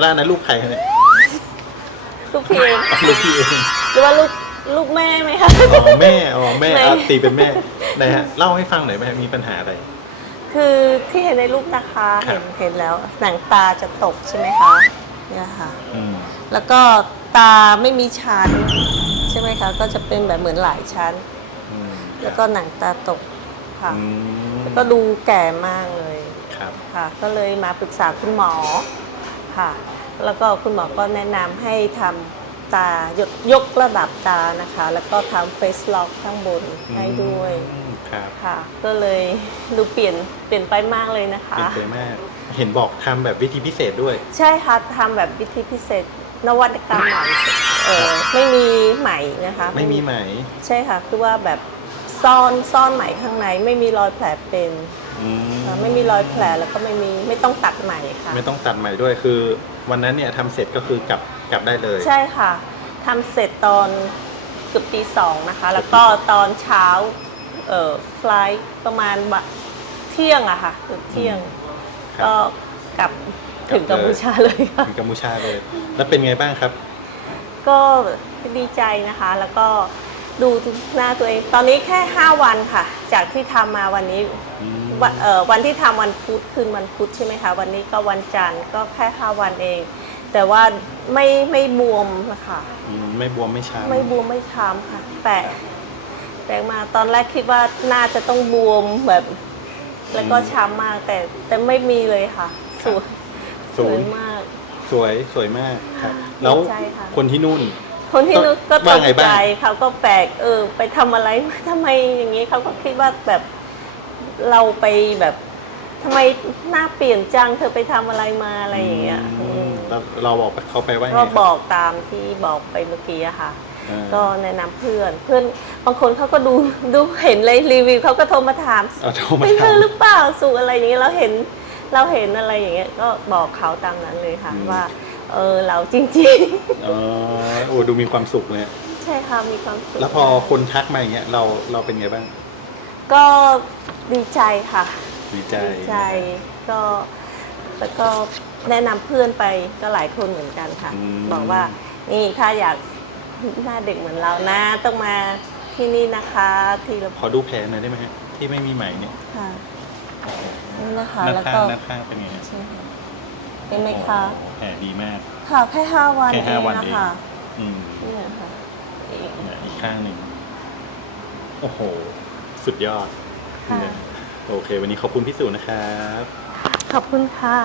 แล้วอันนั้นลูกใครคะเนี่ยลูกพี่เองอ๋อลูกพี่เองหรือว่าลูกลูกแม่ไหมคะ อ๋อแม่อ๋อแม่แม่อะตีเป็นแม่นะฮะเล่าให้ฟังหน่อยไหมมีปัญหาอะไร คือที่เห็นในรูปนะคะครัเห็บ นเห็นแล้วหนังตาจะตกใช่ไหมคะเนี่ยค่ะ อืมแล้วก็ตาไม่มีชั้นใช่ไหมคะ ก็จะเป็นแบบเหมือนหลายชั้น อืมแล้วก็หนังตาตกค่ะ อืมแล้วก็ดูแก่มากเลยครับ ค่ะ ก็เลยมาปรึกษาคุณหมอ ค่ะ แล้วก็คุณหมอก็แนะนำให้ทำตายกยกระดับตานะคะ แล้วก็ทำเฟสล็อกข้างบนให้ด้วยอืมครับค่ะ ก็เลยดูเปลี่ยนเปลี่ยนไปมากเลยนะเปคะลี่ยนไปมาก เห็นบอกทำแบบวิธีพิเศษด้วย ใช่ค่ะทำแบบวิธีพิเศษนวัตกรรมใหม่เออไม่มีไหมนะคะไม่มีไหม ใช่ค่ะ คือว่าแบบซ่อนซ่อนไหมข้างในไม่มีรอยแผลเป็น อืมเอ่อไม่มีรอยแผลแล้วก็ไม่มีไม่ต้องตัดไหมค่ะ ไม่ต้องตัดใหม่ด้วยคือ วันนั้นเนี่ยทำเสร็จก็คือกลับกลับได้เลย ใช่ค่ะทำเสร็จตอนเกือบตีสองนะคะ แล้วก็ตอนเช้าเอ่อไฟล์ประมาณบ่ายเที่ยงอะค่ะเกือบเที่ยง ครับก็กลับถึงกลักับมเลย พูชาเลยค่ะ ถึงกัมพูชาเลย แล้วเป็นไงบ้างครับ ก็ดีใจนะคะ แล้วก็ ดูหน้าตัวเอง ตอนนี้แค่ 5 วันค่ะ จากที่ทำมาวันนี้อืมวันเอ่อวันที่ทำวันพุธคืนวันพุธใช่ไหมคะ วันนี้ก็วันจันทร์ก็แค่ 5 วันเอง แต่ว่าไม่ไม่บวมนะคะ อืมไม่บวมไม่ช้ำไม่บวมไม่ช้ำค่ะ แต่แต่มาตอนแรกคิดว่าน่าจะต้องบวมแบบ แล้วก็ช้ำมากแต่แต่ไม่มีเลยค่ะสวยสศูวยนย์มาก สวยสวยมากครับ แล้วดีใจค่ะ คนที่นู่น คนที่นู้นก็ตว่ากไงบ้างใจเขาก็แปลกเออ ไปทำอะไร ทำไมอย่างนี้เขาก็คิดว่าแบบเราไปแบบทำไมหน้าเปลี่ยนจังเธอไปทำอะไรมาอะไรอย่างเงี้ยอือืมมแล้วเราบอกเขาไปว่าไงก็ครับบอกตามที่บอกไปเมื่อกี้อะค่ะอ่าก็แนะนำเพื่อนเพื่อนบางคนเขาก็ดูดูเห็นเลยรีวิวเขาก็โทรมาถามเอาโทรมาเป็นเธถาอมหรือเปล่าสู่อะไรอย่างเงี้ยเราเห็นเราเห็นอะไรอย่างเงี้ยก็บอกเขาตามนั้นเลยค่ะอืมว่า เออเราจริงอ๋อโอ้ดูมีความสุขเลยๆใช่ค่ะมีความสุขแล้วพอคนทักมาอย่างเงี้ยเราเราเป็นไงบ้างก็ดีใจค่ะ ดีใจดีใจก็แล้วก็แนะนำเพื่อนไปก็หลายคนเหมือนกันค่ะมบอกว่านี่ถ้าอยากหน้าเด็กเหมือนเรานะ ต้องมาที่นี่นะคะที่เราขอดูแผลหน่อยได้ไหมฮะที่ไม่มีไหมเนี่ยค่ะนี่นะคะด้านแล้วข้างก็ด้านข้างเป็นไงฮะใช่ค่ะ เป็นไหมคะโอ้โหแผลดีมาก ค่ะแค่ห้าวันแค่เอห้างวันนะเอง คะอืมเนี่ยค่ะอีกเนี่ยอีกข้างหนึ่งโอ้โห สุดยอดค่ะ โอเค วันนี้ขอบคุณพี่สุนะครับ ขอบคุณค่ะ